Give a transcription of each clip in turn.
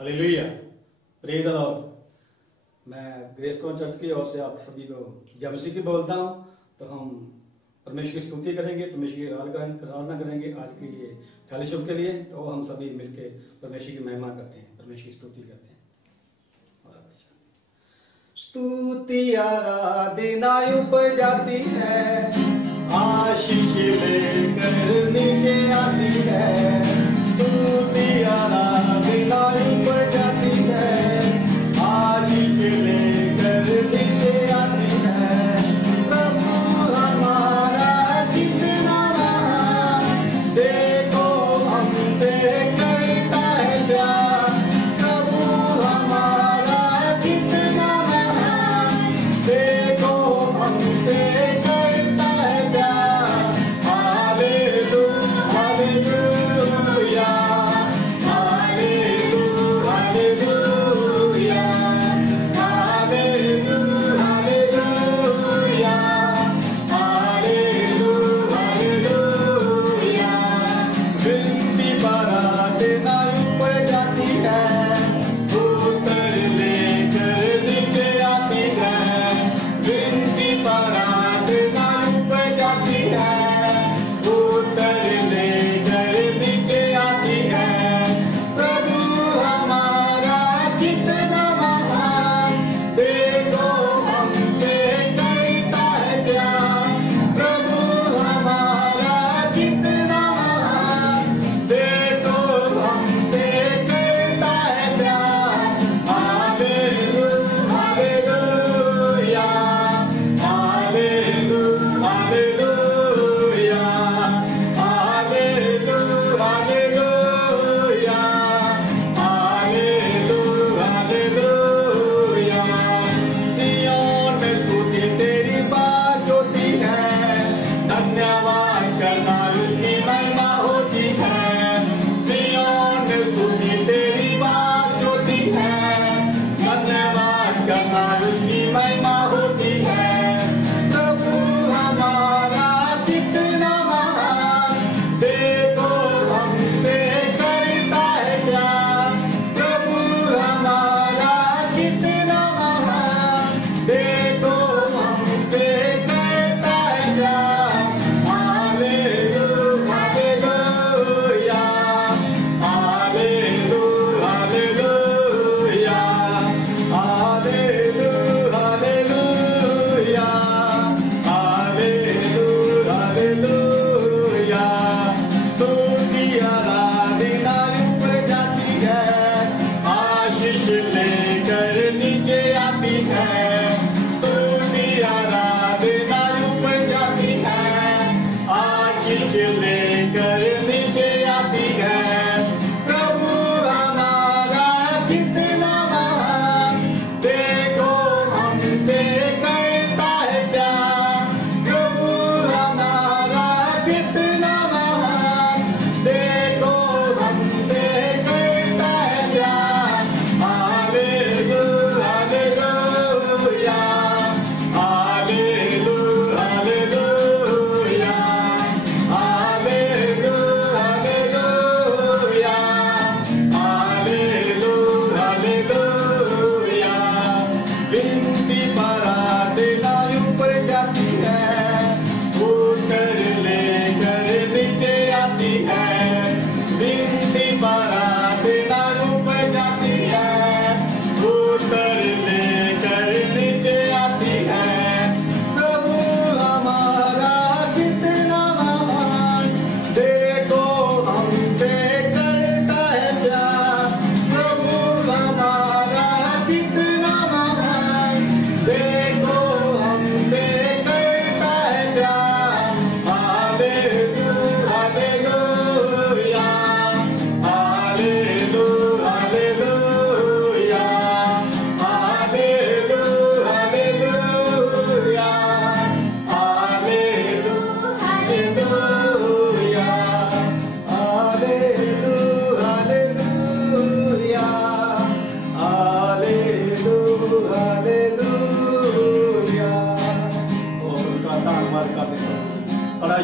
Hallelujah, praise the Lord. मैं grace cone church की ओर से आप सभी को जय मसीह की बोलता हूँ। तो हम परमेश्वर की स्तुति करेंगे, परमेश्वर की आराधना करेंगे आज के लिए फेलोशिप के लिए। तो हम सभी मिलके परमेश्वर की महिमा करते हैं, परमेश्वर की स्तुति करते हैं। स्तुति आराधना ऊपर जाती है, आशीष लेकर नीचे आती है। स्तुति आराधना ऊपर जाती है, आशीष लेकर नीचे आती है। प्रभु हमारा कितना महान, देखो हमसे करता है प्यार। प्रभु हमारा कितना महान, देखो हमसे करता है प्यार। हालेलुया, हालेलुया,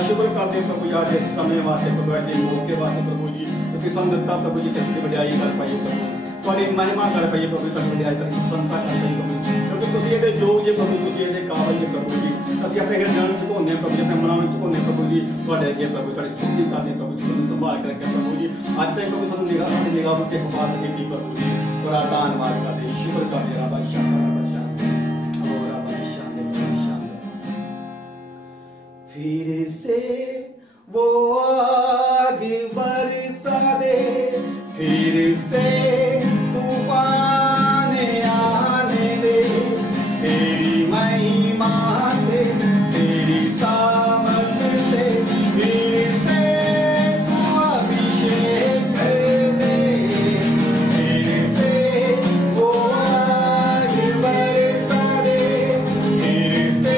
शुक्र करते हैं प्रभु यार इस समय वास्ते प्रभु दिन मौके वास्ते प्रभु जी, क्योंकि संगत का प्रभु जी कैसे बढ़ाई कर पाइए प्रभु। ਤੁਹਾਡੀ ਮਹਿਮਾ ਕਰ ਪਈ ਪ੍ਰਭੂ ਤੁਹਾਨੂੰ ਵਡਿਆਈ ਕਰੀ ਪ੍ਰਸ਼ੰਸਾ ਕਰ ਪਈ ਪ੍ਰਭੂ ਕਿਉਂਕਿ ਤੁਸੀਂ ਇਹਦੇ ਯੋਗ ਜੇ ਪ੍ਰਭੂ ਤੁਸੀਂ ਇਹਦੇ ਕਾਬਲ ਜੇ ਪ੍ਰਭੂ ਜੀ ਅਸੀਂ ਆਪਣੇ ਹਿਰਦਿਆਂ ਨੂੰ ਝੁਕਾਉਂਦੇ ਹਾਂ ਪ੍ਰਭੂ ਜੀ ਆਪਣੇ ਮਨਾਂ ਨੂੰ ਝੁਕਾਉਂਦੇ ਹਾਂ ਪ੍ਰਭੂ ਜੀ ਤੁਹਾਡੇ ਅੱਗੇ ਪ੍ਰਭੂ ਤੁਹਾਡੀ ਸਤਿਕਾਰ ਕਰਦੇ ਹਾਂ ਪ੍ਰਭੂ ਜੀ ਤੁਹਾਨੂੰ ਸੰਭਾਲ ਕੇ ਰੱਖਿਆ ਪ੍ਰਭੂ ਜੀ ਅੱਜ ਤੱਕ ਪ੍ਰਭੂ ਸਾਨੂੰ ਨਿਗਾਹ ਸਾਡੀ ਨਿਗਾਹ ਉੱਤੇ ਹਿਫਾਜ਼ਤ ਕੀਤੀ ਪ੍ਰਭੂ ਜੀ ਤੁਹਾਡਾ ਧੰਨਵਾਦ ਕਰਦੇ ਸ਼ੁਕਰ ਕਰਦੇ ਰੱਬਾ फिर से वो आग बरसा दे फिर से तूफान आने दे तेरी महिमा से तेरी सामर्थ से फिर से तू अभिषेक कर दे फिर से वो आग बरसा दे फिर से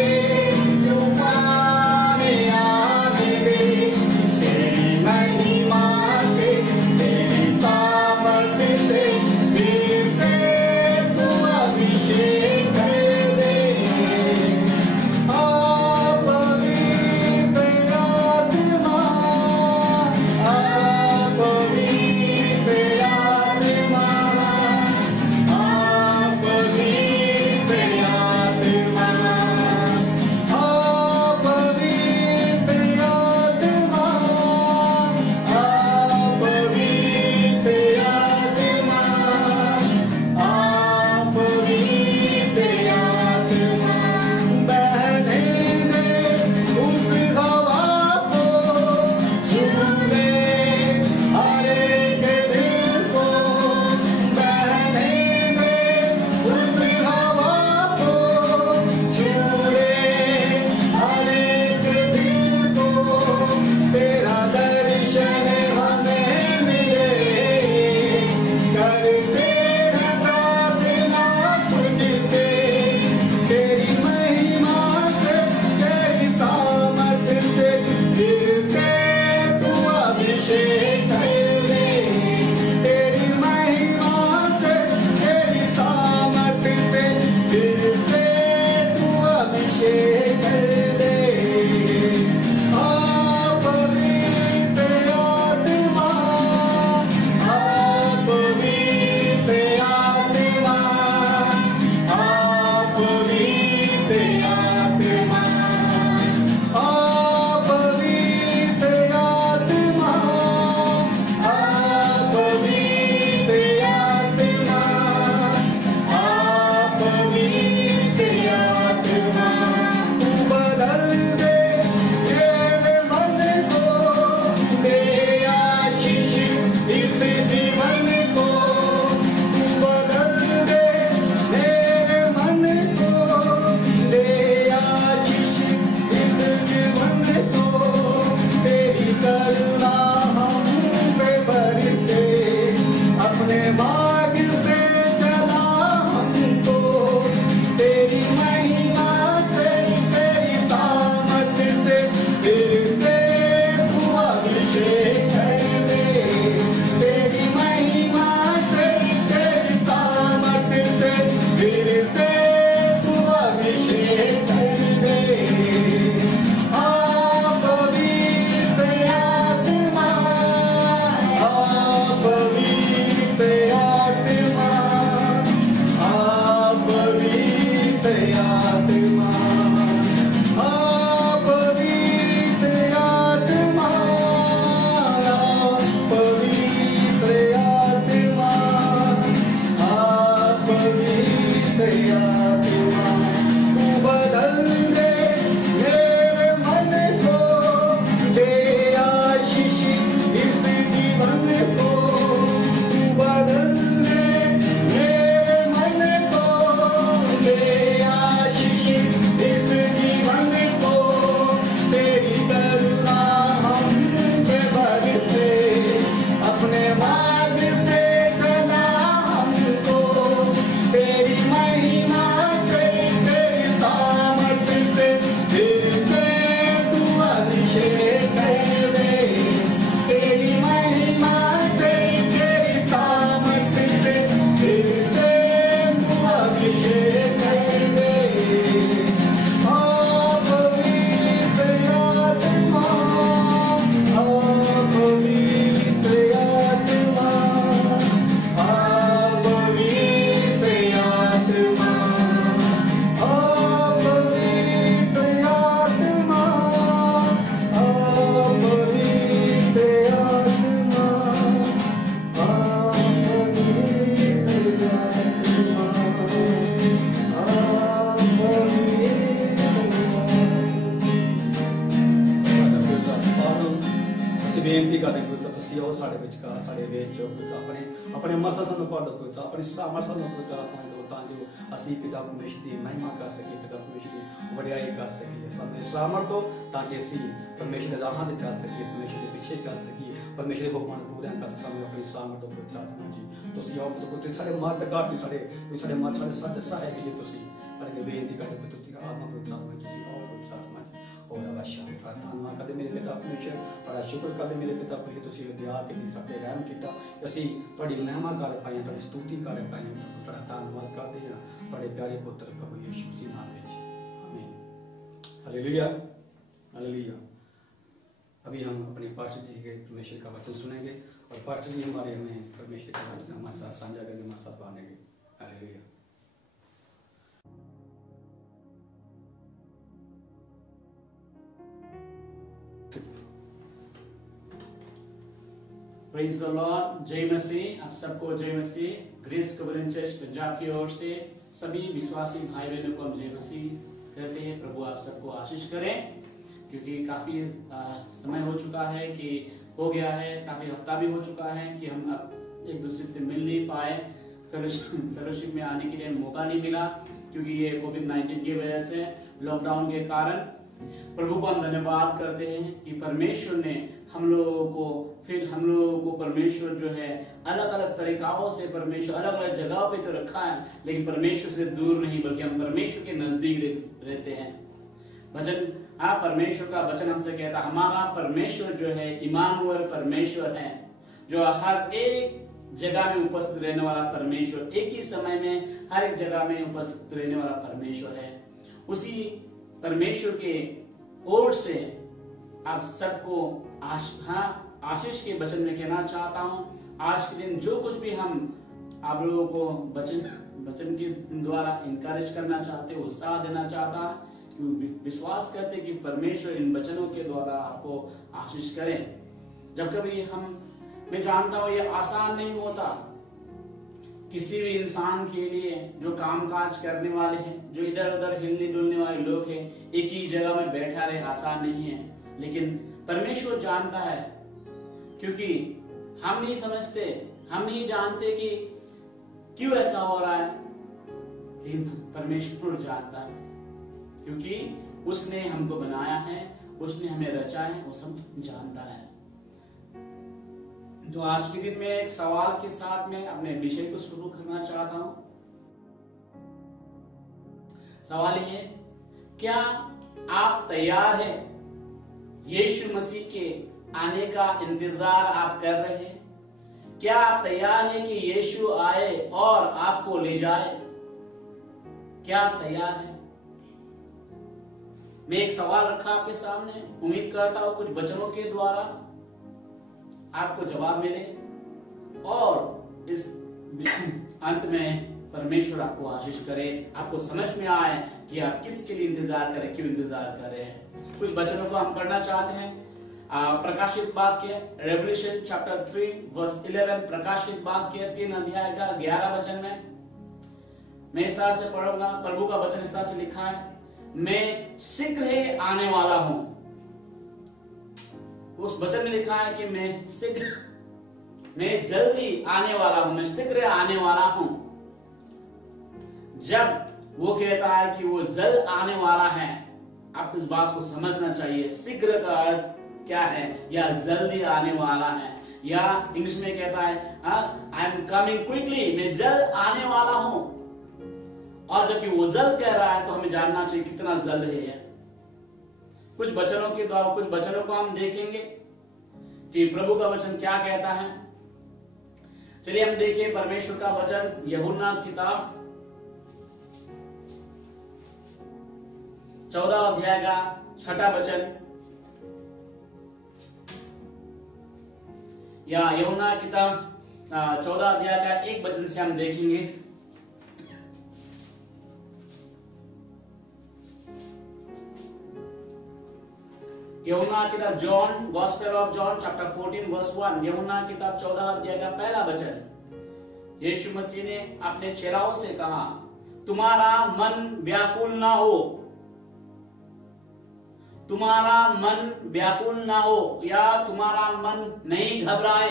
मार्ग पे चला हमको तेरी महिमा ਤੁਸੀਂ ਆਓ ਸਾਡੇ ਵਿਚਕਾਰ, ਸਾਡੇ ਵਿੱਚ ਆਪਣੇ ਆਪਣੇ ਮਸਾ ਸਾਨੂੰ ਭਰ ਦਿਓ ਪਵਿੱਤਰ, ਆਪਣੀ ਸਾਮਰ ਸਾਨੂੰ ਪਵਿੱਤਰ ਆਤਮਾ ਦਿਓ, ਤਾਂ ਜੋ ਅਸੀਂ ਪਿਤਾ ਪਰਮੇਸ਼ਰ ਦੀ ਮਹਿਮਾ ਕਰ ਸਕੀਏ, ਪਿਤਾ ਪਰਮੇਸ਼ਰ ਦੀ ਵਡਿਆਈ ਕਰ ਸਕੀਏ। ਸਾਨੂੰ ਸਾਮਰ ਦਿਓ ਤਾਂ ਕਿ ਅਸੀਂ ਪਰਮੇਸ਼ਰ ਦੇ ਰਾਹਾਂ ਤੇ ਚੱਲ ਸਕੀਏ, ਪਰਮੇਸ਼ਰ ਦੇ ਪਿੱਛੇ ਚੱਲ ਸਕੀਏ, ਪਰਮੇਸ਼ਰ ਦੇ ਹੁਕਮਾਂ ਨੂੰ ਪੂਰਾ ਕਰ ਸਾਨੂੰ ਆਪਣੀ ਸਾਮਰ ਦਿਓ ਪਵਿੱਤਰ ਆਤਮਾ ਜੀ। ਤੁਸੀਂ ਆਓ ਤੁਸੀਂ ਸਾਡੇ ਮਦਦਗਾਰ, ਸਾਡੇ ਮਦਦ ਸਾਡੇ ਸਹਾਇਕ ਜੀ। ਤੁਸੀਂ ਸਾਡੇ ਬੇਨਤੀ ਕਰਦੇ ਹੋ ਤੁਸੀਂ ਆਤਮਾ ਪਵਿੱਤਰ ਆਤਮਾ ਤੁਸੀਂ ਆਓ ਪਵਿੱਤਰ ਆਤਮਾ ਜੀ। और बादशाह धन्यवाद करते मेरे पिता परमेश्वर, बड़ा शुक्र करते मेरे पिता परमेश्वर तुसी दया के साडे रहम कीता, ਅਸੀਂ ਤੁਹਾਡੀ ਮਹਿਮਾ ਕਰ ਪਾਏ, ਤੁਹਾਡੀ ਸਤੁਤੀ ਕਰ ਪਾਏ, ਤੁਹਾਡਾ ਧੰਨਵਾਦ ਕਰਦੇ ਹਾਂ ਤੁਹਾਡੇ ਪਿਆਰੇ ਪੁੱਤਰ प्रभु यीशु मसीह नाम में, आमीन। Hallelujah hallelujah. अभी हम अपने पास्टर जी के परमेश्वर का वचन सुनेंगे और पास्टर जी हमारे हमें परमेश्वर का वचन हमारे साथ साझा करके हमारे साथ बांधेंगे। हालेलुया। Praise the Lord. जय मसीह। आप सबको जय मसीह। ग्रेस कवरेंज चर्च पंजाब की ओर से सभी विश्वासी भाई बहनों को हम जय मसीह कहते हैं। प्रभु आप सबको आशीष करें, क्योंकि काफी समय हो चुका है कि हो गया है, काफी हफ्ता भी हो चुका है कि हम अब एक दूसरे से मिल नहीं पाए, फेलोशिप में आने के लिए मौका नहीं मिला, क्योंकि ये कोविड-19 की वजह से, लॉकडाउन के कारण। प्रभु को हम धन्यवाद करते हैं कि परमेश्वर ने हम लोगों को परमेश्वर जो है अलग अलग तरीकाओं से, परमेश्वर अलग अलग जगहों पे तो रखा है, लेकिन परमेश्वर से दूर नहीं, बल्कि हम परमेश्वर के नजदीक रहते हैं। वचन परमेश्वर का वचन हमसे कहता, हमारा परमेश्वर जो है इमानुएल परमेश्वर है, जो हर एक जगह में उपस्थित रहने वाला परमेश्वर, एक ही समय में हर एक जगह में उपस्थित रहने वाला परमेश्वर है। उसी परमेश्वर के ओर से आप सबको आशीष के वचन में कहना चाहता हूं। आज के दिन जो कुछ भी हम आप लोगों को वचन के द्वारा इंकरेज करना चाहते, उत्साह देना चाहता, विश्वास करते कि परमेश्वर इन वचनों के द्वारा आपको आशीष करें। जब कभी मैं जानता हूं ये आसान नहीं होता, किसी भी इंसान के लिए जो कामकाज करने वाले हैं, जो इधर उधर हिलने डुलने वाले लोग हैं, एक ही जगह में बैठा रहे आसान नहीं है, लेकिन परमेश्वर जानता है, क्योंकि हम नहीं समझते, हम नहीं जानते कि क्यों ऐसा हो रहा है, लेकिन परमेश्वर जानता है, क्योंकि उसने हमको बनाया है, उसने हमें रचा है, वो सब जानता है। तो आज के दिन में एक सवाल के साथ में अपने विषय को शुरू करना चाहता हूं। सवाल ये, क्या आप तैयार हैं? यीशु मसीह के आने का इंतजार आप कर रहे हैं? क्या आप तैयार हैं कि यीशु आए और आपको ले जाए? क्या आप तैयार हैं? मैं एक सवाल रखा आपके सामने, उम्मीद करता हूं कुछ वचनों के द्वारा आपको जवाब मिले और इस अंत में परमेश्वर आपको आशीष करे, आपको समझ में आए कि आप किसके लिए इंतजार करें, क्यों इंतजार कर रहे हैं। कुछ वचनों को हम पढ़ना चाहते हैं। प्रकाशित वाक्य, रेवल्यूशन चैप्टर 3 वर्स 11, प्रकाशित वाक्य 3 अध्याय का 11 वचन में मैं इस तरह से पढ़ूंगा। प्रभु का वचन इस तरह से लिखा है, मैं शीघ्र ही आने वाला हूं। उस वचन में लिखा है कि मैं जल्दी आने वाला हूं, मैं शीघ्र आने वाला हूं। जब वो कहता है कि वो जल्द आने वाला है, आप इस बात को समझना चाहिए। शीघ्र का अर्थ क्या है, या जल्दी आने वाला है, या इंग्लिश में कहता है आई एम कमिंग क्विकली, मैं जल्द आने वाला हूं। और जबकि वो जल्द कह रहा है तो हमें जानना चाहिए कितना जल्द है। कुछ वचनों के द्वारा, कुछ वचनों को हम देखेंगे कि प्रभु का वचन क्या कहता है। चलिए हम देखिए परमेश्वर का वचन, यूहन्ना किताब 14 अध्याय का 6 वचन, या यूहन्ना किताब 14 अध्याय का 1 वचन से हम देखेंगे। यूहन्ना किताब John, gospel of John chapter 14 verse 1, यूहन्ना किताब 14 अध्याय का पहला वचन। यीशु मसीह ने अपने चेलाओं से कहा, तुम्हारा मन व्याकुल ना हो, तुम्हारा मन व्याकुल ना हो या तुम्हारा मन नहीं घबराए।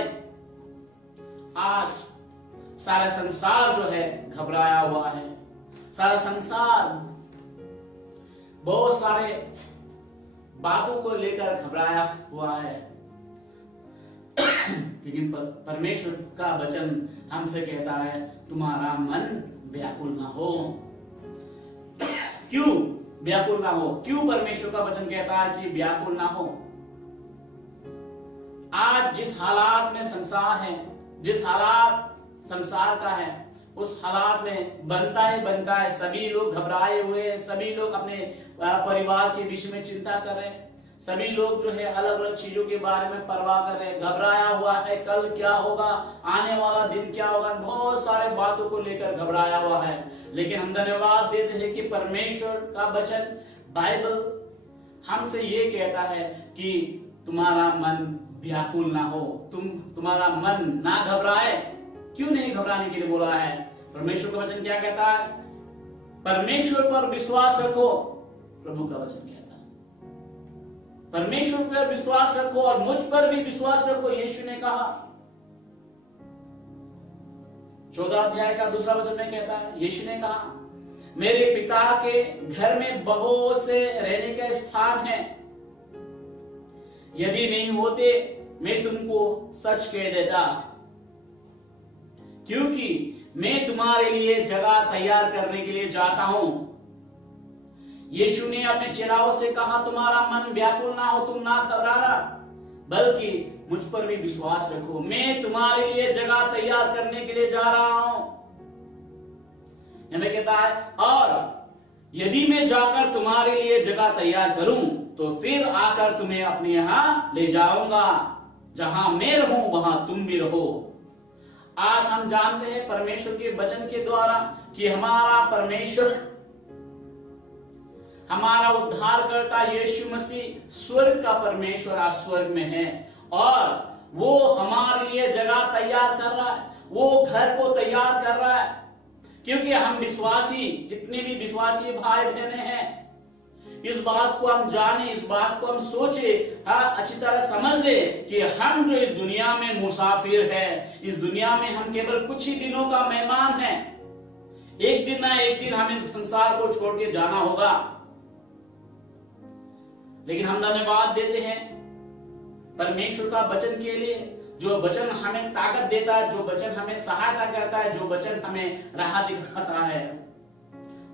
आज सारा संसार जो है घबराया हुआ है, सारा संसार बहुत सारे बातों को लेकर घबराया हुआ है। लेकिन परमेश्वर का वचन हमसे कहता है तुम्हारा मन व्याकुल ना हो। क्यों व्याकुल ना हो? क्यों परमेश्वर का वचन कहता है कि व्याकुल ना हो? आज जिस हालात में संसार है, जिस हालात संसार का है, उस हालात में बनता है सभी लोग घबराए हुए हैं, सभी लोग अपने परिवार के विषय में चिंता कर रहे हैं, सभी लोग जो है अलग अलग चीजों के बारे में परवाह कर रहे हैं, घबराया हुआ है, कल क्या होगा, आने वाला दिन क्या होगा, बहुत सारे बातों को लेकर घबराया हुआ है। लेकिन हम धन्यवाद देते हैं कि परमेश्वर का वचन बाइबल हमसे ये कहता है कि तुम्हारा मन व्याकुल ना हो, तुम्हारा मन ना घबराए। क्यों नहीं घबराने के लिए बोला है? परमेश्वर का वचन क्या कहता है? परमेश्वर पर विश्वास रखो, प्रभु का वचन कहता है। परमेश्वर पर विश्वास रखो और मुझ पर भी विश्वास रखो, यीशु ने कहा। 14 अध्याय का दूसरा वचन में कहता है, यीशु ने कहा मेरे पिता के घर में बहुत से रहने का स्थान है, यदि नहीं होते मैं तुमको सच कह देता, क्योंकि मैं तुम्हारे लिए जगह तैयार करने के लिए जाता हूं। यीशु ने अपने चेलाओं से कहा तुम्हारा मन व्याकुल ना हो, तुम ना घबराना, बल्कि मुझ पर भी विश्वास रखो, मैं तुम्हारे लिए जगह तैयार करने के लिए जा रहा हूं। हमें कहता है और यदि मैं जाकर तुम्हारे लिए जगह तैयार करूं तो फिर आकर तुम्हें अपने यहां ले जाऊंगा, जहां मैं रहूं वहां तुम भी रहो। आज हम जानते हैं परमेश्वर के वचन के द्वारा कि हमारा परमेश्वर, हमारा उद्धारकर्ता यीशु मसीह स्वर्ग का परमेश्वर आज स्वर्ग में है और वो हमारे लिए जगह तैयार कर रहा है, वो घर को तैयार कर रहा है। क्योंकि हम विश्वासी, जितने भी विश्वासी भाई बहने हैं, इस बात को हम जाने, इस बात को हम सोचे, अच्छी तरह समझ ले कि हम जो इस दुनिया में मुसाफिर है, इस दुनिया में हम केवल कुछ ही दिनों का मेहमान है। एक दिन ना एक दिन हमें इस संसार को छोड़ के जाना होगा। लेकिन हम धन्यवाद देते हैं परमेश्वर का वचन के लिए, जो वचन हमें ताकत देता है, जो वचन हमें सहायता करता है, जो वचन हमें राह दिखाता है।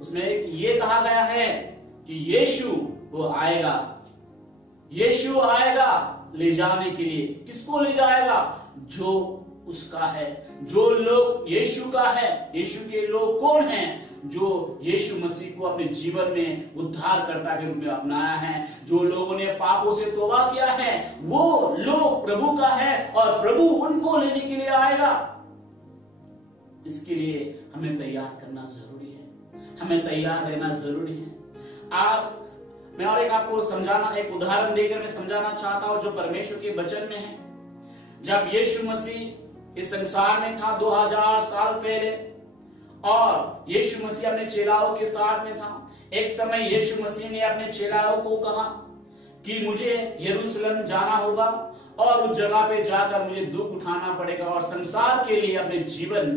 उसमें ये कहा गया है कि यीशु वो आएगा, यीशु आएगा ले जाने के लिए। किसको ले जाएगा? जो उसका है, जो लोग यीशु का है। यीशु के लोग कौन हैं? जो यीशु मसीह को अपने जीवन में उद्धारकर्ता के रूप में अपनाया है, जो लोगों ने पापों से तौबा किया है, वो लोग प्रभु का है और प्रभु उनको लेने के लिए आएगा। इसके लिए हमें तैयार करना जरूरी है, हमें तैयार रहना जरूरी है। आज मैं और एक आपको समझाना, एक उदाहरण देकर मैं समझाना चाहता हूं जो परमेश्वर के वचन में है। जब यीशु मसीह इस संसार में था 2000 साल पहले और यीशु मसीह अपने चेलाओं के साथ में था, एक समय यीशु मसीह ने अपने चेलाओं को कहा कि मुझे यरूशलेम जाना होगा और उस जगह पे जाकर मुझे दुख उठाना पड़ेगा और संसार के लिए अपने जीवन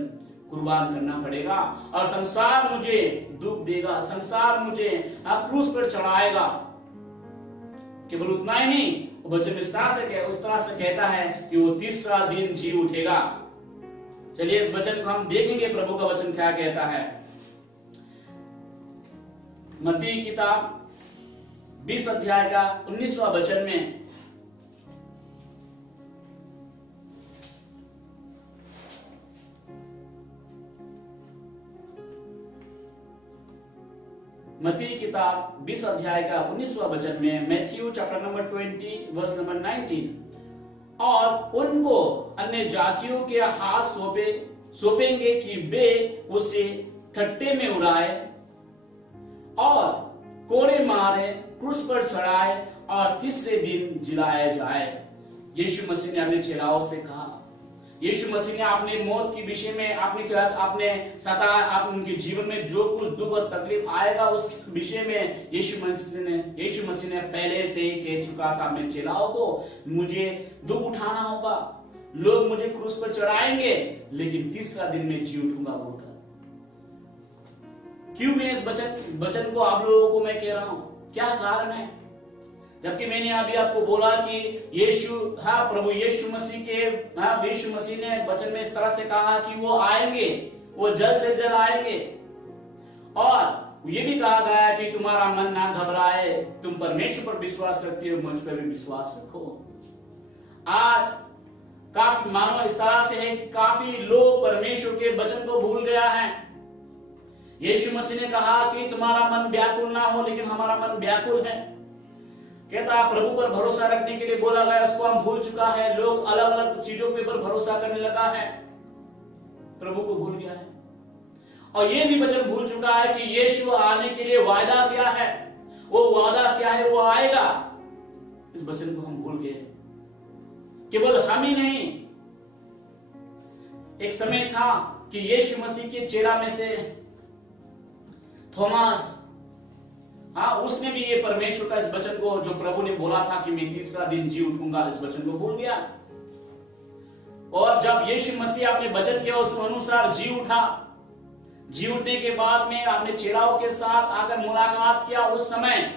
कुर्बान करना पड़ेगा और संसार मुझे दुख देगा, संसार मुझे क्रूस पर चढ़ाएगा। केवल उतना ही नहीं, वचन उस तरह से कहता है कि वो तीसरा दिन जी उठेगा। चलिए इस वचन को हम देखेंगे, प्रभु का वचन क्या कहता है। मत्ती की किताब 20 अध्याय का 19वां वचन में मत्ती की किताब 20 अध्याय का 19वां वचन में, Matthew chapter number 20 verse number 19, और उनको अन्य जातियों के हाथ सौंपेंगे कि वे उसे ठट्टे में उड़ाए और कोड़े मारे, क्रूस पर चढ़ाए और तीसरे दिन जिलाया जाए। यीशु मसीह ने अपने चेलाओं से कहा, यीशु मसीह ने अपने मौत के विषय में आप उनके जीवन में जो कुछ दुख और तकलीफ आएगा उसके विषय में यीशु मसीह ने पहले से ही कह चुका था अपने चेलाओं को, मुझे दुख उठाना होगा, लोग मुझे क्रूस पर चढ़ाएंगे, लेकिन तीसरा दिन में जी उठूंगा बोलकर। क्यों मैं इस वचन को आप लोगों को मैं कह रहा हूं, क्या कारण है? जबकि मैंने अभी आपको बोला कि प्रभु यीशु मसीह ने वचन में इस तरह से कहा कि वो आएंगे, वो जल्द से जल्द आएंगे। और ये भी कहा गया है कि तुम्हारा मन ना घबराए, तुम परमेश्वर पर विश्वास रखते हो, मुझ पर भी विश्वास रखो। आज काफी मानो इस तरह से है कि काफी लोग परमेश्वर के वचन को भूल गया है। यीशु मसीह ने कहा कि तुम्हारा मन व्याकुल ना हो, लेकिन हमारा मन व्याकुल है। कहता प्रभु पर भरोसा रखने के लिए बोला गया, उसको हम भूल चुका है। लोग अलग अलग चीजों के ऊपर भरोसा करने लगा है, प्रभु को भूल गया है। और ये भी वचन भूल चुका है कि यीशु आने के लिए वायदा क्या है, वो वादा क्या है, वो आएगा। इस वचन को हम भूल गए। केवल हम ही नहीं, एक समय था कि यीशु मसीह के चेला में से थोमास, उसने भी ये परमेश्वर का इस वचन को, जो प्रभु ने बोला था कि मैं तीसरा दिन जी उठूंगा, इस वचन को भूल गया। और जब यीशु मसीह अपने वचन के उस अनुसार जी उठा, जी उठने के बाद में अपने चेलाओं के साथ आकर मुलाकात किया। उस समय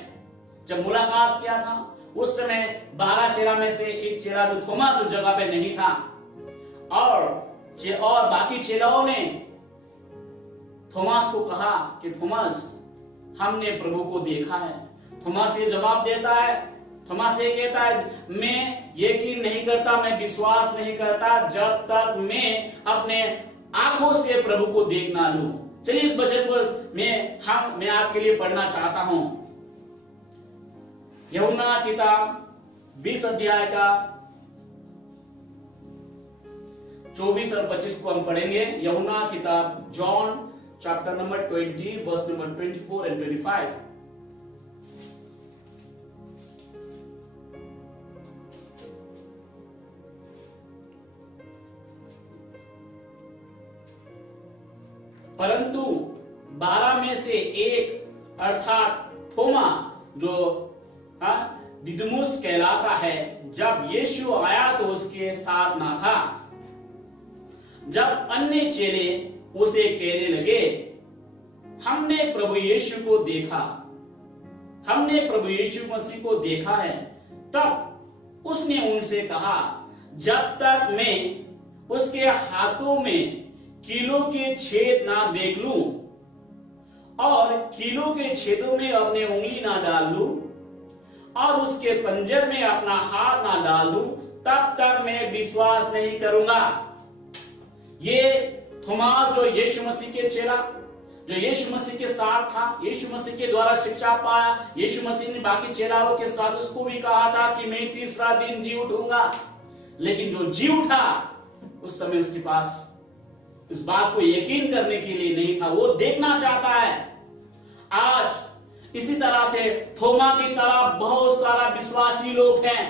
जब मुलाकात किया था, उस समय 12 चेला में से एक चेला जो थोमास उस जगह पे नहीं था, और बाकी चेलाओं ने थोमास को कहा कि थोमास, हमने प्रभु को देखा है। थोमास ये जवाब देता है, थोमास ये कहता है, मैं यकीन नहीं करता, मैं विश्वास नहीं करता जब तक मैं अपने आंखों से प्रभु को देख ना लूं। चलिए इस वचन को मैं आपके लिए पढ़ना चाहता हूं। यूहन्ना किताब 20 अध्याय का 24 और 25 को हम पढ़ेंगे। यूहन्ना किताब, John chapter number 20 verse number 24 and 25। परंतु 12 में से एक अर्थात थोमा, जो दिदुमुस कहलाता है, जब यीशु आया तो उसके साथ ना था। जब अन्य चेले उसे कहने लगे, हमने प्रभु यीशु को देखा, हमने प्रभु यीशु मसीह को देखा है, तब उसने उनसे कहा, जब तक मैं उसके हाथों में कीलों के छेद ना देख लूं और कीलों के छेदों में अपनी उंगली ना डाल लूं और उसके पंजर में अपना हाथ ना डाल दूं, तब तक मैं विश्वास नहीं करूंगा। ये थोमास, जो यीशु मसीह के चेला, जो यीशु मसीह के साथ था, यीशु मसीह के द्वारा शिक्षा पाया, यीशु मसीह ने बाकी चेलाओं के साथ उसको भी कहा था कि मैं तीसरा दिन जी उठूंगा, लेकिन जो जी उठा उस समय उसके पास इस बात को यकीन करने के लिए नहीं था, वो देखना चाहता है। आज इसी तरह से थोमा की तरह बहुत सारा विश्वासी लोग हैं,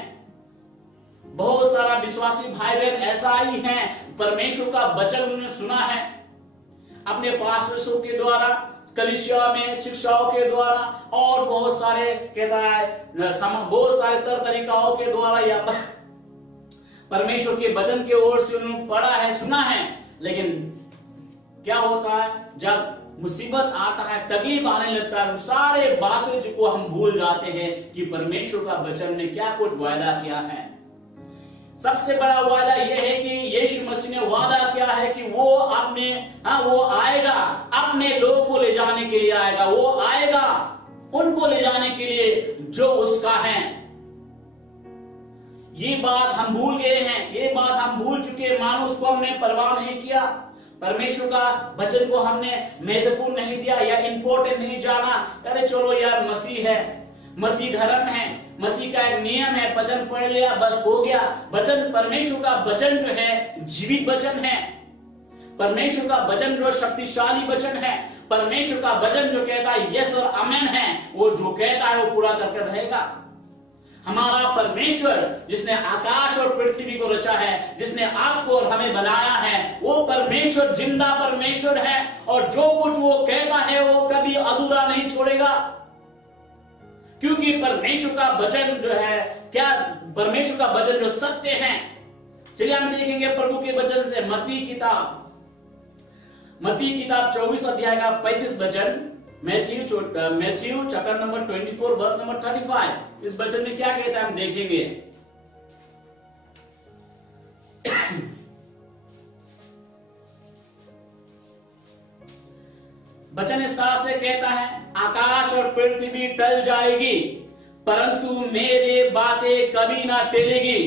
बहुत सारा विश्वासी भाई बहन ऐसा ही हैं, परमेश्वर का वचन उन्होंने सुना है अपने पास्टर्सों के द्वारा, कलीसिया में शिक्षाओं के द्वारा, और बहुत सारे कहता है बहुत सारे तरीकाओं के द्वारा, या परमेश्वर के वचन के ओर से उन्होंने पढ़ा है, सुना है। लेकिन क्या होता है, जब मुसीबत आता है, तकलीफ आने लगता है, सारे बातें जो को हम भूल जाते हैं कि परमेश्वर का वचन ने क्या कुछ वायदा किया है। सबसे बड़ा वायदा यह है कि यीशु मसीह ने वादा किया है कि वो वो आएगा, अपने लोगों को ले जाने के लिए आएगा, वो आएगा उनको ले जाने के लिए जो उसका है। ये बात हम भूल गए हैं, ये बात हम भूल चुके, मानो उसको हमने परवाह नहीं किया, परमेश्वर का वचन को हमने महत्वपूर्ण नहीं दिया या इंपॉर्टेंट नहीं जाना। अरे चलो यार, मसीह है, मसीह धर्म है, मसीह का एक नियम है, वचन पढ़ लिया बस हो गया। वचन, परमेश्वर का वचन जो है जीवित वचन है, परमेश्वर का वचन जो शक्तिशाली वचन है, परमेश्वर का वचन जो कहता है यस और आमेन है, वो जो कहता है वो पूरा करके रहेगा। हमारा परमेश्वर जिसने आकाश और पृथ्वी को रचा है, जिसने आपको और हमें बनाया है, वो परमेश्वर जिंदा परमेश्वर है और जो कुछ वो कहता है वो कभी अधूरा नहीं छोड़ेगा। क्योंकि परमेश्वर का वचन जो है, क्या परमेश्वर का वचन जो सत्य है। चलिए हम देखेंगे प्रभु के वचन से मत्ती किताब 24 अध्याय का 35 वचन, Matthew chapter number 24 verse number 35। इस वचन में क्या कहता है हम देखेंगे। वचन इस तरह से कहता है, आकाश और पृथ्वी टल जाएगी परंतु मेरे बातें कभी ना टलेगी।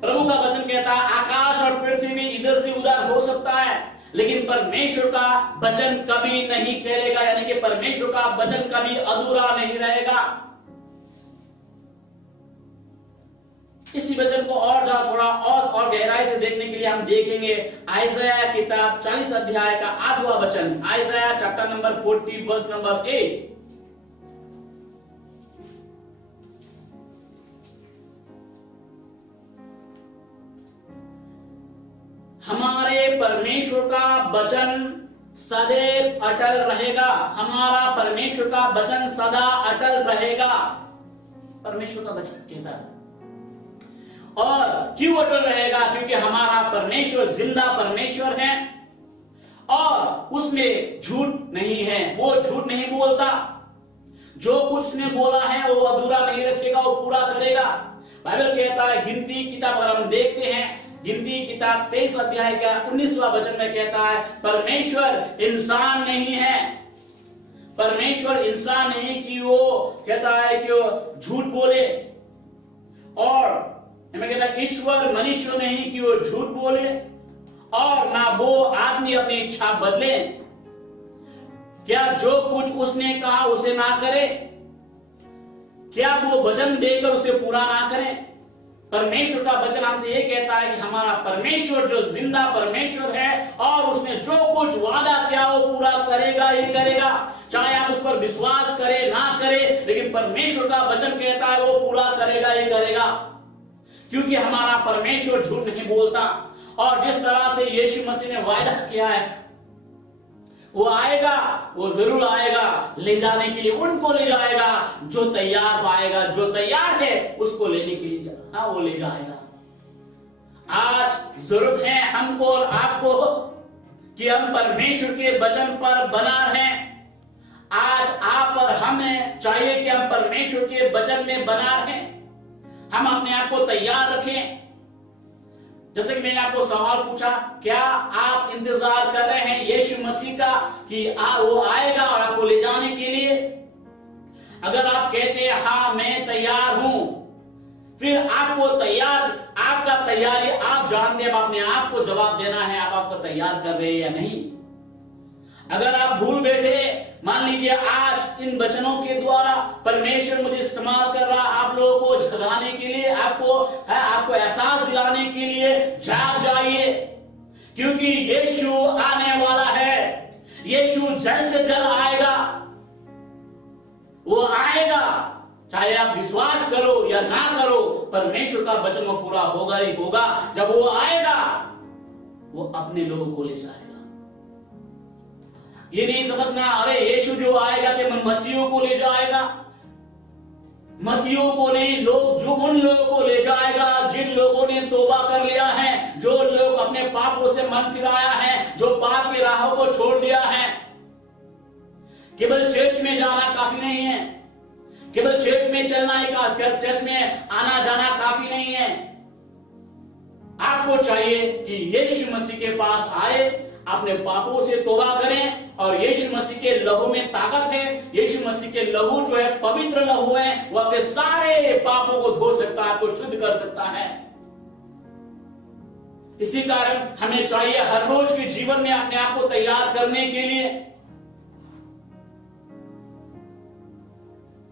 प्रभु का वचन कहता है आकाश और पृथ्वी इधर से उधर हो सकता है, लेकिन परमेश्वर का वचन कभी नहीं टलेगा, यानी कि परमेश्वर का वचन कभी अधूरा नहीं रहेगा। इसी वचन को और थोड़ा और गहराई से देखने के लिए हम देखेंगे आयसाया किताब 40 अध्याय का 8वां वचन, आयसाया चैप्टर नंबर 40 वर्स नंबर 8। हमारे परमेश्वर का वचन सदैव अटल रहेगा। हमारा परमेश्वर का वचन सदा अटल रहेगा, परमेश्वर का वचन कहता है। और क्यों अटल रहेगा? क्योंकि हमारा परमेश्वर जिंदा परमेश्वर है और उसमें झूठ नहीं है, वो झूठ नहीं बोलता। जो कुछ उसने बोला है वो अधूरा नहीं रखेगा, वो पूरा करेगा। बाइबल कहता है, गिनती किताब अगर हम देखते हैं, गिनती किताब 23 अध्याय का 19वां वचन में कहता है, परमेश्वर इंसान नहीं है। परमेश्वर इंसान नहीं कि वो कहता है कि वो झूठ बोले, और हमें कहता है ईश्वर मनुष्य नहीं कि वो झूठ बोले, और ना वो आदमी अपनी इच्छा बदले। क्या जो कुछ उसने कहा उसे ना करे? क्या वो वचन देकर उसे पूरा ना करे? परमेश्वर का वचन हमसे ये कहता है कि हमारा परमेश्वर जो जिंदा परमेश्वर है और उसने जो कुछ वादा किया वो पूरा करेगा ही करेगा। चाहे आप उस पर विश्वास करें ना करें, लेकिन परमेश्वर का वचन कहता है वो पूरा करेगा ही करेगा। क्योंकि हमारा परमेश्वर झूठ नहीं बोलता, और जिस तरह से यीशु मसीह ने वायदा किया है वो आएगा, वो जरूर आएगा ले जाने के लिए। उनको ले जाएगा जो तैयार आएगा, जो तैयार है उसको लेने के लिए वो ले जाएगा। आज जरूरत है हमको और आपको कि हम परमेश्वर के वचन पर बना रहें। आज आप और हमें चाहिए कि हम परमेश्वर के वचन में बना रहें, हम अपने आप को तैयार रखें। जैसे कि मैंने आपको सवाल पूछा, क्या आप इंतजार कर रहे हैं यीशु मसीह का कि वो आएगा और आपको ले जाने के लिए? अगर आप कहते हैं हाँ मैं तैयार हूं, फिर आपको आपका तैयारी आप जानते हैं, अपने आप को जवाब देना है आप आपको तैयार कर रहे हैं या नहीं। अगर आप भूल बैठे, मान लीजिए आज इन वचनों के द्वारा परमेश्वर मुझे इस्तेमाल कर रहा, आप लोगों को जगाने के लिए, आपको एहसास दिलाने के लिए, जाग जाइए, क्योंकि यीशु आने वाला है। यीशु जल्द से जल्द आएगा, वो आएगा। चाहे आप विश्वास करो या ना करो, परमेश्वर का वचन वो पूरा होगा ही होगा। जब वो आएगा वो अपने लोगों को ले जाएगा। ये नहीं समझना अरे यीशु जो आएगा कि मसीहों को ले जाएगा। मसीहों को नहीं, जो उन लोगों को ले जाएगा जिन लोगों ने तौबा कर लिया है, जो लोग अपने पापों से मन फिराया है, जो पाप की राहों को छोड़ दिया है। केवल चर्च में जाना काफी नहीं है, केवल चर्च में चलना ही चर्च में आना जाना काफी नहीं है। आपको चाहिए कि यीशु मसीह के पास आए, अपने पापों से तौबा करें, और यीशु मसीह के लहू में ताकत है। यीशु मसीह के लहू जो है पवित्र लहू है, वो अपने सारे पापों को धो सकता है, आपको शुद्ध कर सकता है। इसी कारण हमें चाहिए हर रोज के जीवन में अपने आप को तैयार करने के लिए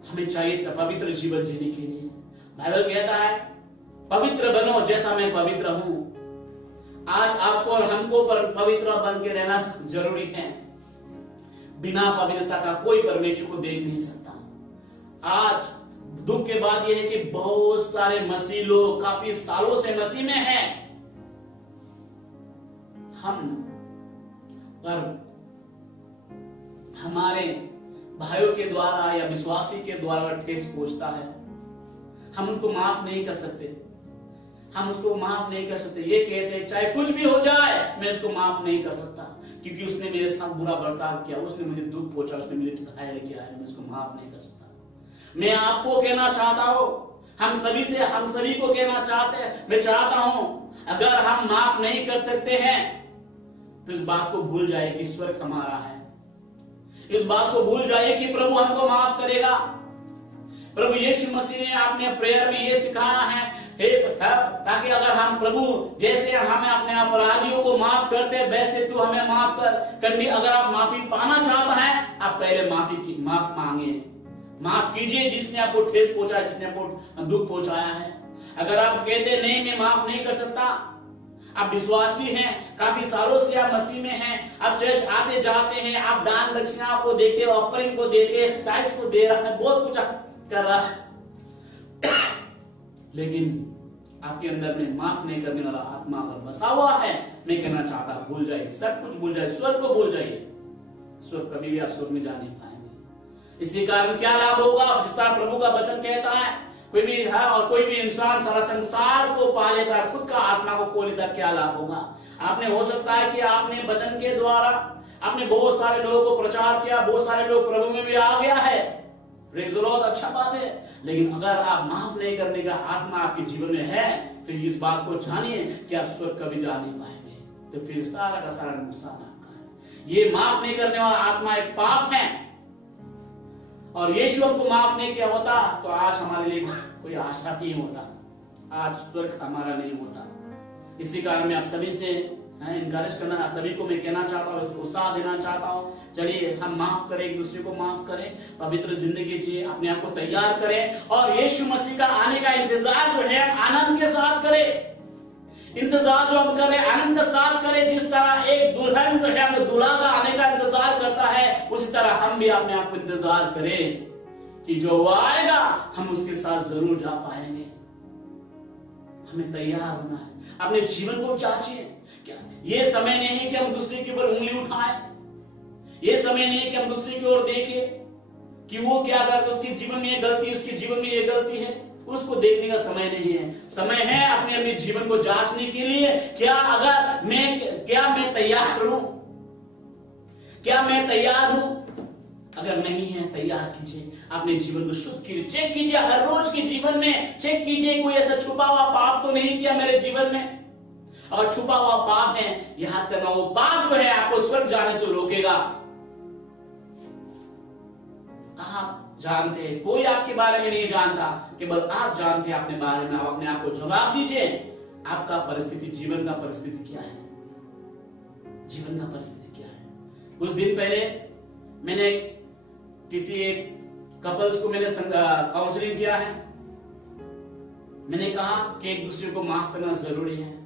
हमें चाहिए पवित्र जीवन जीने के लिए। बाइबल कहता है पवित्र बनो जैसा मैं पवित्र हूं। आज आपको और हमको पवित्र बन के रहना जरूरी है। बिना पवित्रता का कोई परमेश्वर को देख नहीं सकता। आज दुख के बाद यह है कि बहुत सारे मसीह लोग काफी सालों से मसीह में हैं, हम पर हमारे भाइयों के द्वारा या विश्वासी के द्वारा ठेस पहुंचता है, हम उनको माफ नहीं कर सकते, हम उसको माफ नहीं कर सकते। ये कहते हैं चाहे कुछ भी हो जाए मैं इसको माफ नहीं कर सकता, क्योंकि उसने मेरे साथ बुरा बर्ताव किया, उसने मुझे दुख पहुंचा, उसने मुझे घायल किया है, मैं इसको माफ नहीं कर सकता। मैं आपको कहना चाहता हूं, हम सभी को कहना चाहते हैं, मैं चाहता हूं अगर हम माफ नहीं कर सकते हैं तो इस बात को भूल जाए कि स्वर्ग हमारा है, इस बात को भूल जाइए कि प्रभु हमको माफ करेगा। प्रभु यीशु मसीह ने आपने प्रेयर में ये सिखाया है ताकि अगर हम प्रभु जैसे हमें अपने अपराधियों को माफ करते हैं वैसे तू हमें माफ कर। अगर आप माफी पाना चाहते हैं आप पहले माफ मांगे, माफ कीजिए जिसने आपको ठेस पहुंचा, जिसने आपको दुख पहुंचाया है। अगर आप कहते नहीं मैं माफ नहीं कर सकता, आप विश्वासी हैं, काफी सालों से आप मसीह में हैं, आप चर्च आते जाते हैं, आप दान दक्षिणा को देते, ऑफरिंग को देते, टाइस को दे रहा है, बहुत कुछ कर रहा है, लेकिन आपके अंदर में माफ नहीं करने वाला आत्मा अगर बसा हुआ है, मैं कहना चाहता भूल जाइए, सब कुछ भूल जाइए, स्वर्ग को भूल जाइए। स्वर्ग कभी भी आप स्वर्ग में जा नहीं पाएंगे। इसी कारण क्या लाभ होगा? जिस तरह प्रभु का वचन कहता है, कोई भी है और कोई भी इंसान सारा संसार को पा लेता है, खुद का आत्मा को खो लेता, क्या लाभ होगा? आपने हो सकता है कि आपने वचन के द्वारा आपने बहुत सारे लोगों को प्रचार किया, बहुत सारे लोग प्रभु में भी आ गया है, प्रेज़ द लॉर्ड, अच्छा बात है, लेकिन अगर आप माफ नहीं करने का आत्मा आपके जीवन में है, फिर इस बात को जानिए कि आप स्वर्ग कभी जा नहीं पाएंगे। तो फिर सारा का सारा नुकसान आपका है। ये माफ नहीं करने वाला आत्मा एक पाप है, और यीशु हमको माफ नहीं किया होता तो आज हमारे लिए कोई आशा नहीं होता, आज स्वर्ग हमारा नहीं होता। इसी कारण मैं आप सभी से इनकरेज करना, आप सभी को मैं कहना चाहता हूँ, उत्साह देना चाहता हूँ, चलिए हम माफ करें, एक दूसरे को माफ करें, पवित्र जिंदगी जिए, अपने आप को तैयार करें और यीशु मसीह का आने का इंतजार जो है आनंद के साथ करें। इंतजार जो हम करें आनंद के साथ करें। जिस तरह एक दुल्हन जो है अपने दूल्हा का आने का इंतजार करता है, उसी तरह हम भी अपने आप को इंतजार करें कि जो वो आएगा हम उसके साथ जरूर जा पाएंगे। हमें तैयार होना है। अपने जीवन को जांचिए, क्या ये समय नहीं है कि हम दूसरे के ऊपर उंगली उठाएं, ये समय नहीं है कि हम दूसरे की ओर देखें कि वो क्या करता, उसके जीवन में ये गलती, उसके जीवन में ये गलती है, उसको देखने का समय नहीं है। समय है अपने अपने जीवन को जांचने के लिए, क्या मैं तैयार हूं, क्या मैं तैयार हूं? अगर नहीं है तैयार कीजिए, अपने जीवन को शुद्ध कीजिए, चेक कीजिए, हर रोज के जीवन में चेक कीजिए कोई ऐसा छुपा हुआ पाप तो नहीं किया मेरे जीवन में। और छुपा हुआ पाप है, याद करना, वो पाप जो है आपको स्वर्ग जाने से रोकेगा। आप जानते हैं, कोई आपके बारे में नहीं जानता, केवल आप जानते हैं अपने बारे में। आप अपने आप को जवाब दीजिए, आपका परिस्थिति, जीवन का परिस्थिति क्या है, जीवन का परिस्थिति क्या है। कुछ दिन पहले मैंने किसी एक कपल्स को मैंने काउंसलिंग किया है। मैंने कहा कि एक दूसरे को माफ करना जरूरी है।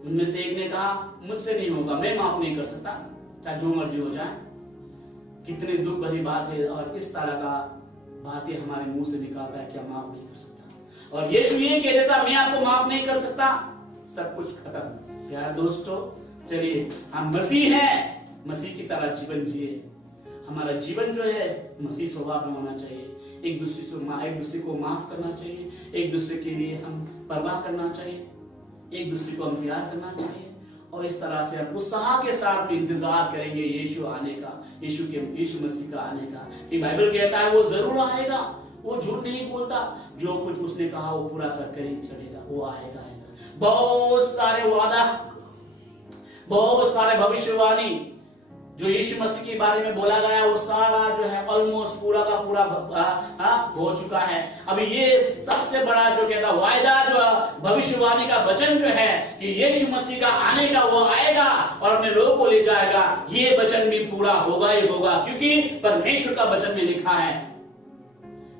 उनमें से एक ने कहा मुझसे नहीं होगा, मैं माफ नहीं कर सकता, चाहे जो मर्जी हो जाए। कितनी दुख भरी बात है, और इस तरह का बातें हमारे मुंह से निकालता है कि हम माफ नहीं कर सकता। और यीशु ये कह देता मैं आपको माफ नहीं कर सकता, सब कुछ खत्म। प्यारे दोस्तों, चलिए हम मसीह हैं, मसीह की तरह जीवन जिए। हमारा जीवन जो है मसीह स्वभाव में होना चाहिए। एक दूसरे को माफ करना चाहिए, एक दूसरे के लिए हम परवाह करना चाहिए, एक दूसरे को हम प्यार करना चाहिए, और इस तरह से हम उत्साह के साथ इंतजार करेंगे यीशु आने का, यीशु मसीह का आने का। कि बाइबल कहता है वो जरूर आएगा, वो झूठ नहीं बोलता, जो कुछ उसने कहा वो पूरा करके ही चलेगा, वो आएगा। बहुत सारे वादा, बहुत सारे भविष्यवाणी जो यीशु मसीह के बारे में बोला गया, वो सारा जो है ऑलमोस्ट पूरा का पूरा हो चुका है। अभी ये सबसे बड़ा जो कहता वायदा, जो भविष्यवाणी का वचन जो है कि यीशु मसीह का आने का, वो आएगा और अपने लोगों को ले जाएगा, ये वचन भी पूरा होगा ही होगा, क्योंकि परमेश्वर का वचन में लिखा है।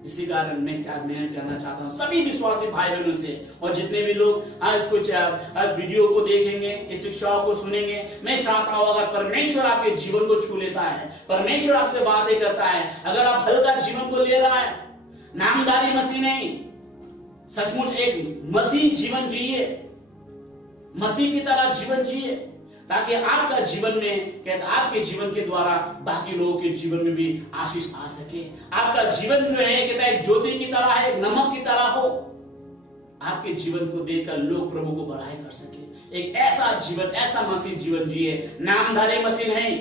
इसी कारण मैं कहना चाहता हूं सभी विश्वासी भाई बहनों से, और जितने भी लोग इस वीडियो को देखेंगे, इस शिक्षाओं को सुनेंगे, मैं चाहता हूं अगर परमेश्वर आपके जीवन को छू लेता है, परमेश्वर आपसे बातें करता है, अगर आप हल्का जीवन को ले रहा है, नामधारी मसीह नहीं, सचमुच एक मसीह जीवन जिए, मसीह की तरह जीवन जिए, ताकि आपका जीवन में कहते आपके जीवन के द्वारा बाकी लोगों के जीवन में भी आशीष आ सके। आपका जीवन जो है कहता है एक ज्योति की तरह है, एक नमक की तरह हो। आपके जीवन को देखकर लोग प्रभु को बड़ाई कर सके। एक ऐसा जीवन, ऐसा मसीह जीवन जिए, नामधारी मसीह नहीं,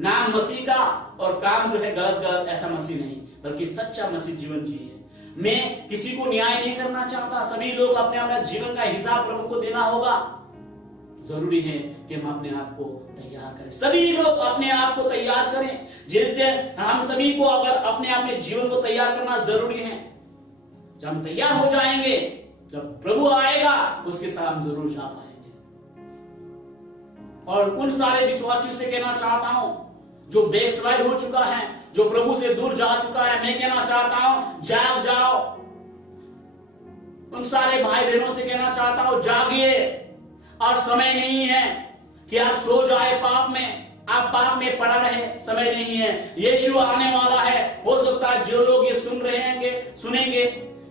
नाम मसीह का और काम जो है गलत गलत ऐसा मसीह नहीं, बल्कि सच्चा मसीह जीवन जिए। मैं किसी को न्याय नहीं करना चाहता, सभी लोग अपने अपना जीवन का हिसाब प्रभु को देना होगा। जरूरी है कि हम अपने आप को तैयार करें, सभी लोग अपने आप को तैयार करें। जिस दिन हम सभी को अगर अपने आप में जीवन को तैयार करना जरूरी है, जब हम तैयार हो जाएंगे, जब प्रभु आएगा उसके साथ हम जरूर जा पाएंगे। और उन सारे विश्वासियों से कहना चाहता हूं जो बैकस्लाइड हो चुका है, जो प्रभु से दूर जा चुका है, मैं कहना चाहता हूं जाग जाओ। उन सारे भाई बहनों से कहना चाहता हूं जागिए, और समय नहीं है कि आप सो जाए पाप में, आप पाप में पड़ा रहे, समय नहीं है। यीशु आने वाला है। हो सकता है जो लोग ये सुन रहे हैं सुनेंगे,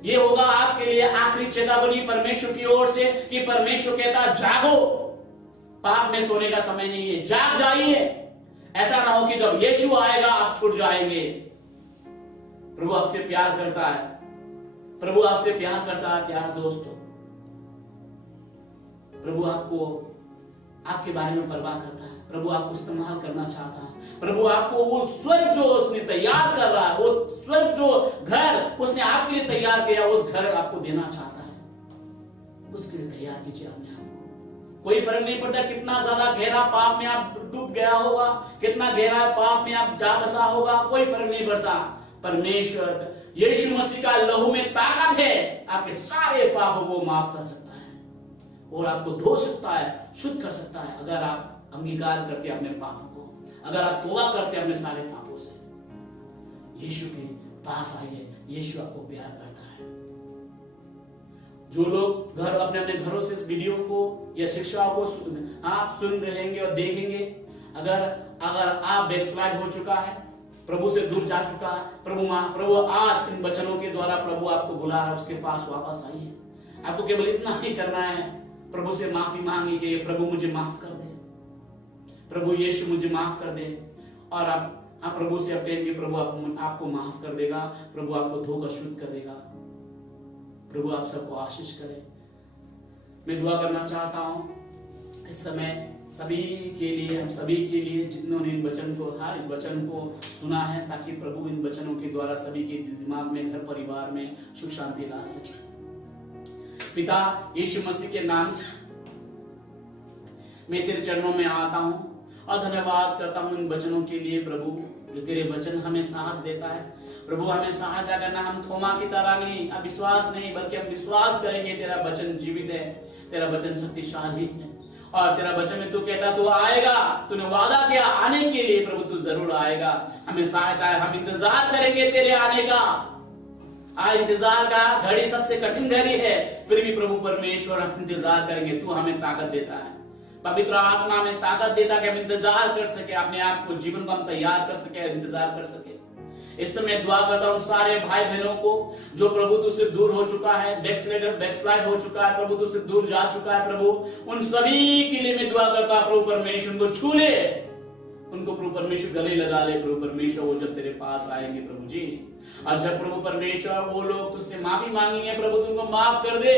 ये होगा आपके लिए आखिरी चेतावनी परमेश्वर की ओर से कि परमेश्वर कहता जागो, पाप में सोने का समय नहीं है, जाग जाइए। ऐसा ना हो कि जब यीशु आएगा आप छूट जाएंगे। प्रभु आपसे प्यार करता है, प्रभु आपसे प्यार करता है प्यारा दोस्तों। प्रभु आपको, आपके बारे में परवाह करता है, प्रभु आपको इस्तेमाल करना चाहता है। प्रभु आपको वो स्वर्ग जो उसने तैयार कर रहा है, वो स्वर्ग जो घर उसने आपके लिए तैयार किया, उस घर आपको देना चाहता है। उसके लिए तैयार कीजिए अपने आप को। कोई फर्क नहीं पड़ता कितना ज्यादा गहरा पाप में आप डूब गया होगा, कितना गहरा पाप में आप जा बसा होगा, कोई फर्क नहीं पड़ता। परमेश्वर यीशु मसीह का लहू में ताकत है, आपके सारे पापों को माफ कर सकता है और आपको धो सकता है, शुद्ध कर सकता है, अगर आप अंगीकार करते अपने पापों को, अगर आप तौबा करते अपने सारे पापों से। यीशु के पास आइए, यीशु आपको प्यार करता है। जो लोग घर अपने अपने घरों से इस वीडियो को या शिक्षाओं को आप सुन रहेंगे और देखेंगे, अगर आप बैकस्लाइड हो चुका है, प्रभु से दूर जा चुका है, प्रभु आज इन वचनों के द्वारा प्रभु आपको बुला रहा है, उसके पास वापस आइए। आपको केवल इतना ही करना है, प्रभु से माफी मांगी कि प्रभु मुझे माफ कर दे, प्रभु यीशु मुझे माफ कर दे। और आप प्रभु से आप कहेंगे, प्रभु आपको माफ कर देगा, प्रभु आपको धोकर शुद्ध कर देगा। प्रभु आप सबको आशीष करे। मैं दुआ करना चाहता हूं इस समय सभी के लिए, हम सभी के लिए जिन्होंने इन वचन को इस वचन को सुना है, ताकि प्रभु इन वचनों के द्वारा सभी के दिमाग में, घर परिवार में सुख शांति ला सके। पिता यीशु मसीह के नाम से मैं तेरे चरणों में आता हूं और धन्यवाद करता हूं इन वचनों के लिए प्रभु, जो तेरे वचन हमें साहस देता है। प्रभु हमें सहायता करना, हम थोमा की तरह नहीं, अविश्वास नहीं, बल्कि हम विश्वास करेंगे तेरा वचन जीवित है, तेरा वचन शक्तिशाली है। और तेरा वचन में तू कहता तू आएगा, तूने वादा किया आने के लिए, प्रभु तू जरूर आएगा। हमें सहायता है, हम इंतजार करेंगे तेरे आने का। आज इंतजार का घड़ी सबसे कठिन घड़ी है, फिर भी प्रभु परमेश्वर हम इंतजार करेंगे। तू हमें ताकत देता है, पवित्र आत्मा में ताकत देता कि हम इंतजार कर सके, अपने आप को, जीवन को हम तैयार कर सके, इंतजार कर सके। इस समय दुआ करता हूं सारे भाई बहनों को जो प्रभु तुझसे दूर हो चुका है, बैकस्लाइड हो चुका है, प्रभु तुझसे दूर जा चुका है। प्रभु उन सभी के लिए मैं दुआ करता हूं, प्रभु परमेश्वर उनको छू ले, उनको प्रभु परमेश्वर गले लगा ले। प्रभु परमेश्वर वो जब तेरे पास आएंगे प्रभु जी, और जब प्रभु परमेश्वर वो लोग तुझसे माफी मांगेंगे, प्रभु तुमको माफ कर दे।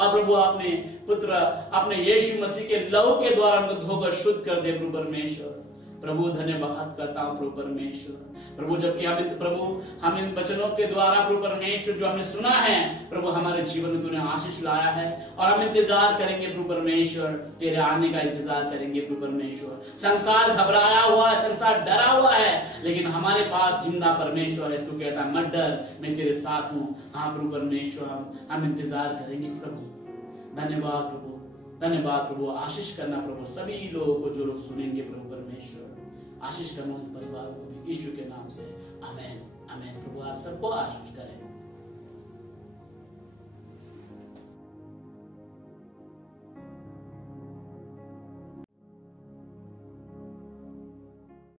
और प्रभु अपने पुत्र, अपने यीशु मसीह के लहू के द्वारा उनको धोकर शुद्ध कर दे। प्रभु परमेश्वर, प्रभु धन्यवाद करता हूं प्रभु परमेश्वर। प्रभु जबकि हम इन वचनों के द्वारा प्रभु परमेश्वर जो हमने सुना है, प्रभु हमारे जीवन में तूने आशीष लाया है, और हम इंतजार करेंगे प्रभु परमेश्वर, तेरे आने का इंतजार करेंगे प्रभु परमेश्वर। संसार घबराया हुआ है, संसार डरा हुआ है, लेकिन हमारे पास जिंदा परमेश्वर है। तू कहता मत डर, मैं तेरे साथ हूँ। हाँ प्रभु परमेश्वर, हम इंतजार करेंगे प्रभु। धन्यवाद प्रभु, धन्यवाद प्रभु। आशीष करना प्रभु सभी लोगों को, जो लोग सुनेंगे प्रभु परमेश्वर, आशीष करना उस परिवार को भी, यीशु के नाम से। आमेन, आमेन। प्रभु आप सबको आशीष करें।